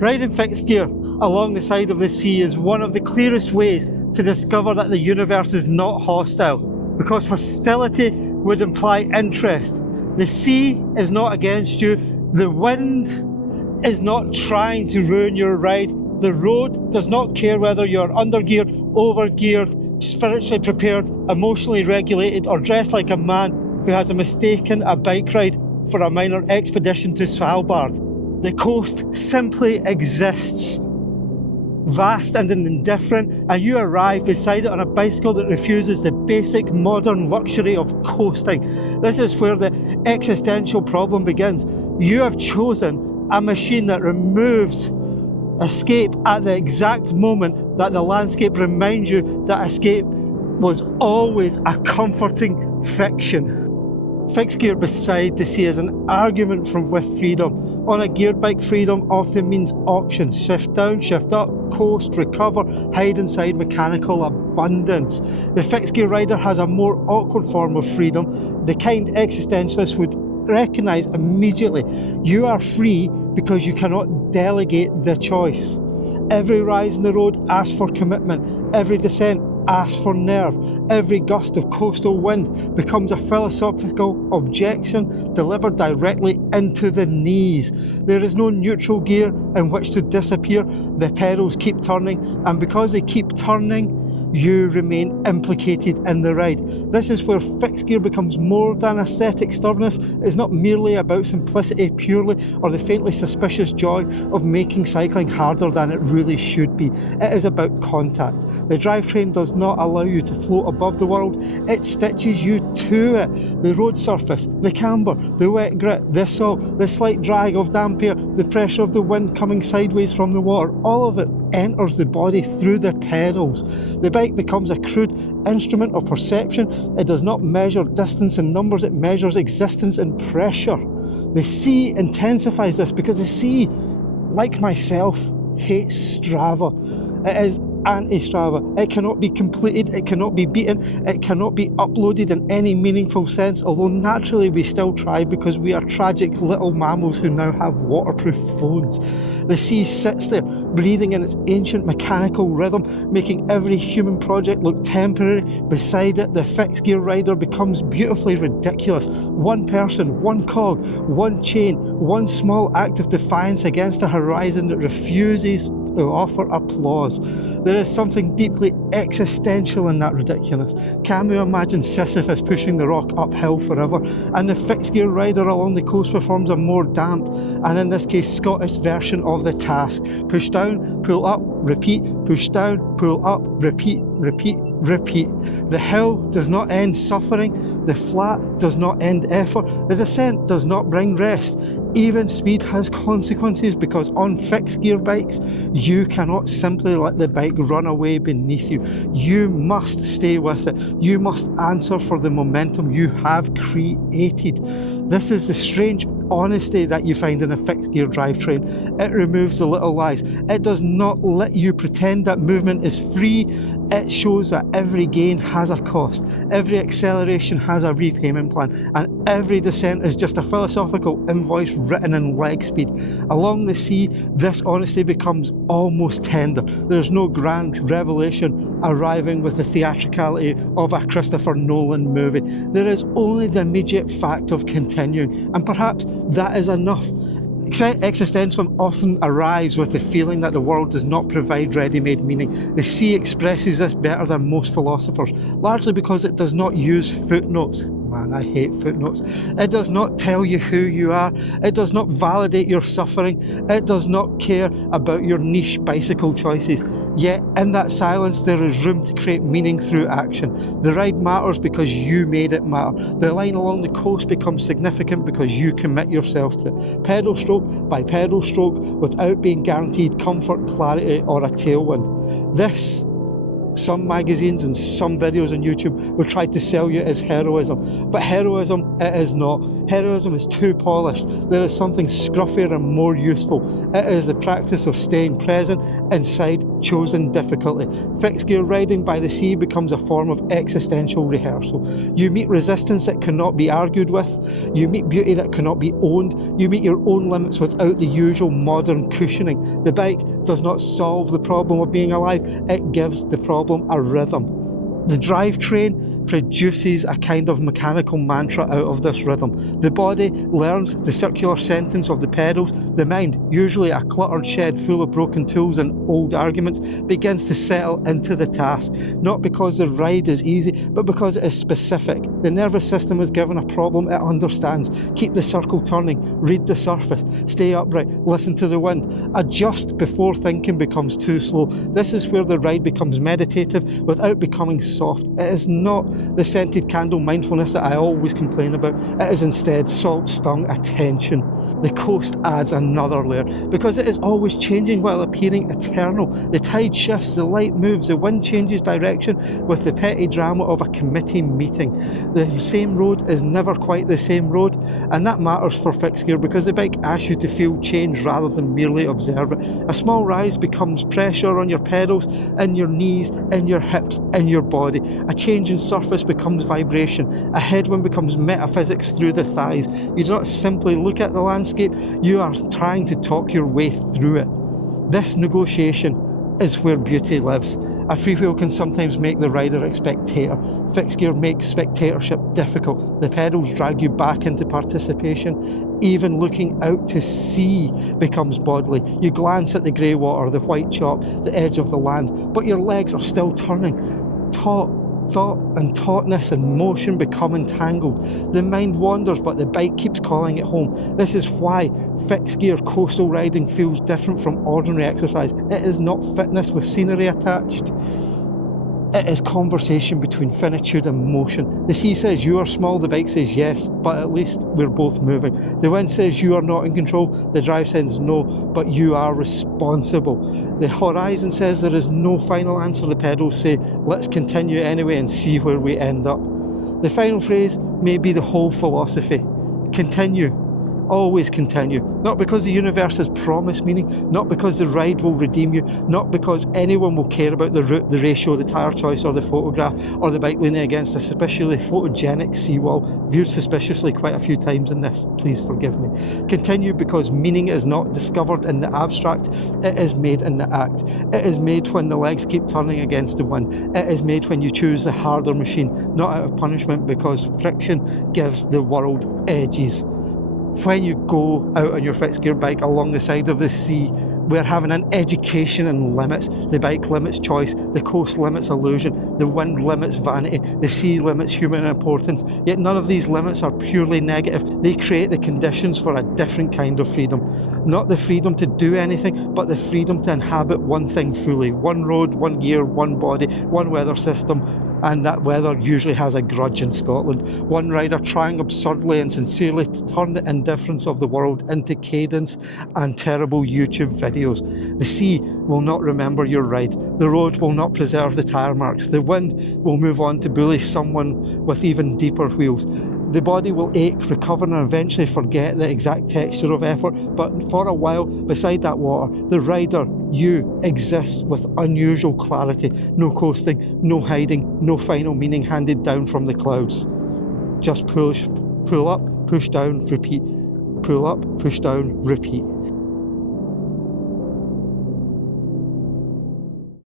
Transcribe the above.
Riding fixed gear along the side of the sea is one of the clearest ways to discover that the universe is not hostile, because hostility would imply interest. The sea is not against you. The wind is not trying to ruin your ride. The road does not care whether you're undergeared, overgeared, spiritually prepared, emotionally regulated, or dressed like a man who has mistaken a bike ride for a minor expedition to Svalbard. The coast simply exists, vast and indifferent, and you arrive beside it on a bicycle that refuses the basic modern luxury of coasting. This is where the existential problem begins. You have chosen a machine that removes escape at the exact moment that the landscape reminds you that escape was always a comforting fiction. Fixed gear beside the sea is an argument with freedom. On a geared bike, freedom often means options. Shift down, shift up, coast, recover, hide inside mechanical abundance. The fixed gear rider has a more awkward form of freedom, the kind existentialists would recognise immediately. You are free because you cannot delegate the choice. Every rise in the road asks for commitment. Every descent asks for nerve. Every gust of coastal wind becomes a philosophical objection delivered directly into the knees. There is no neutral gear in which to disappear. The pedals keep turning, and because they keep turning, you remain implicated in the ride. This is where fixed gear becomes more than aesthetic stubbornness. It's not merely about simplicity purely, or the faintly suspicious joy of making cycling harder than it really should be. It is about contact. The drivetrain does not allow you to float above the world, it stitches you to it. The road surface, the camber, the wet grit, the salt, the slight drag of damp air, the pressure of the wind coming sideways from the water, all of it enters the body through the pedals. The bike becomes a crude instrument of perception. It does not measure distance in numbers, it measures existence in pressure. The sea intensifies this because the sea, like myself, hates Strava. It is anti-Strava. It cannot be completed, it cannot be beaten, it cannot be uploaded in any meaningful sense, although naturally we still try because we are tragic little mammals who now have waterproof phones. The sea sits there, breathing in its ancient mechanical rhythm, making every human project look temporary. Beside it, the fixed gear rider becomes beautifully ridiculous. One person, one cog, one chain, one small act of defiance against a horizon that refuses to offer applause. There is something deeply existential in that ridiculous. Can we imagine Sisyphus pushing the rock uphill forever? And the fixed gear rider along the coast performs a more damp, and in this case Scottish version of the task. Push down, pull up, repeat, push down, pull up, repeat, repeat, repeat. The hill does not end suffering, the flat does not end effort, the descent does not bring rest. Even speed has consequences, because on fixed gear bikes, you cannot simply let the bike run away beneath you. You must stay with it. You must answer for the momentum you have created. This is the strange honesty that you find in a fixed gear drivetrain. It removes the little lies. It does not let you pretend that movement is free. It shows that every gain has a cost, every acceleration has a repayment plan, and every descent is just a philosophical invoice written in leg speed. Along the sea, this honesty becomes almost tender. There's no grand revelation arriving with the theatricality of a Christopher Nolan movie. There is only the immediate fact of continuing, and perhaps that is enough. Existentialism often arrives with the feeling that the world does not provide ready-made meaning. The sea expresses this better than most philosophers, largely because it does not use footnotes. Man, I hate footnotes. It does not tell you who you are. It does not validate your suffering. It does not care about your niche bicycle choices. Yet, in that silence, there is room to create meaning through action. The ride matters because you made it matter. The line along the coast becomes significant because you commit yourself to it. Pedal stroke by pedal stroke, without being guaranteed comfort, clarity, or a tailwind. This, some magazines and some videos on YouTube will try to sell you as heroism, but heroism It is not. Heroism is too polished. There is something scruffier and more useful. It is the practice of staying present inside chosen difficulty. Fixed gear riding by the sea becomes a form of existential rehearsal. You meet resistance that cannot be argued with. You meet beauty that cannot be owned. You meet your own limits without the usual modern cushioning. The bike does not solve the problem of being alive. It gives the problem a rhythm. The drivetrain produces a kind of mechanical mantra out of this rhythm. The body learns the circular sentence of the pedals. The mind, usually a cluttered shed full of broken tools and old arguments, begins to settle into the task, not because the ride is easy, but because it is specific. The nervous system is given a problem it understands. Keep the circle turning, read the surface, stay upright, listen to the wind, adjust before thinking becomes too slow. This is where the ride becomes meditative without becoming soft. It is not the scented candle mindfulness that I always complain about. It is instead salt-stung attention. The coast adds another layer, because it is always changing while appearing eternal. The tide shifts, the light moves, the wind changes direction with the petty drama of a committee meeting. The same road is never quite the same road, and that matters for fixed gear because the bike asks you to feel change rather than merely observe it. A small rise becomes pressure on your pedals, in your knees, in your hips, in your body. A change in surface becomes vibration. A headwind becomes metaphysics through the thighs. You do not simply look at the landscape, you are trying to talk your way through it. This negotiation is where beauty lives. A freewheel can sometimes make the rider a spectator. Fixed gear makes spectatorship difficult. The pedals drag you back into participation. Even looking out to sea becomes bodily. You glance at the grey water, the white chalk, the edge of the land, but your legs are still turning. Thought and tautness and motion become entangled. The mind wanders, but the bike keeps calling it home. This is why fixed gear coastal riding feels different from ordinary exercise. It is not fitness with scenery attached. It is conversation between finitude and motion. The sea says you are small, the bike says yes, but at least we're both moving. The wind says you are not in control, the drive says no, but you are responsible. The horizon says there is no final answer, the pedals say let's continue anyway and see where we end up. The final phrase may be the whole philosophy. Continue. Always continue. Not because the universe has promised meaning, not because the ride will redeem you, not because anyone will care about the route, the ratio, the tyre choice or the photograph, or the bike leaning against a suspiciously photogenic seawall, viewed suspiciously quite a few times in this, please forgive me. Continue because meaning is not discovered in the abstract, it is made in the act. It is made when the legs keep turning against the wind. It is made when you choose the harder machine, not out of punishment, because friction gives the world edges. When you go out on your fixed gear bike along the side of the sea, we're having an education in limits. The bike limits choice, the coast limits illusion, the wind limits vanity, the sea limits human importance. Yet none of these limits are purely negative. They create the conditions for a different kind of freedom. Not the freedom to do anything, but the freedom to inhabit one thing fully. One road, one gear, one body, one weather system. And that weather usually has a grudge in Scotland. One rider trying absurdly and sincerely to turn the indifference of the world into cadence and terrible YouTube videos. The sea will not remember your ride. The road will not preserve the tyre marks. The wind will move on to bully someone with even deeper wheels. The body will ache, recover and eventually forget the exact texture of effort, but for a while, beside that water, the rider, you, exists with unusual clarity. No coasting, no hiding, no final meaning handed down from the clouds. Just pull up, push down, repeat. Pull up, push down, repeat.